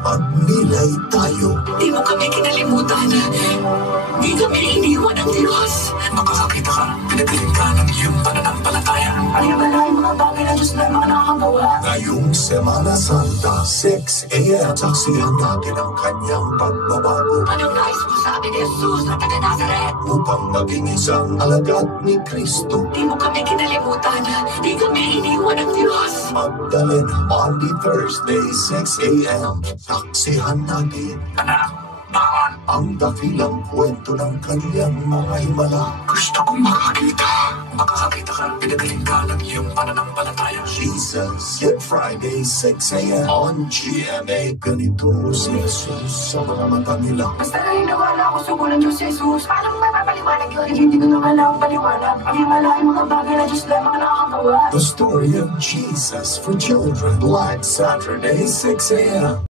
Magnilay tayo. Di mo kami kinalimutan. Di kami iniwan ng Diyos. Makakakita ka, pinagaling ka ng iyong pananampalataya. Ay malay mga bagay na Diyos na mga nakakagawa. Ngayong Semana Santa, 6 a.m. Saksihan natin ang kanyang pagbabago Anong nais mo sabi ni Jesus na taga Nazaret? upang maging isang alagad ni Kristo. Di mo kami kinalimutan. Di kami iniwan ng Diyos. Magdalena, Monday, Thursday, 6 a.m. Saksihan natin Anak, baon. ang dakilang kwento ng kanyang mga himala. Gusto kong makakita. Makakakita ka, pinagaling ka ng iyong pananampalataya. Jesus, yet Friday, 6 a.m. on GMA. Ganito si Jesus sa mga mata nila. Basta naniniwala ako sa ng Diyos Jesus. Paano mo mapapaliwanag yun? Hindi ko na kailangang paliwanag. Ang malay mga bagay na Diyos na mga nakakagawa. The story of Jesus for children. Black Saturday, 6 a.m.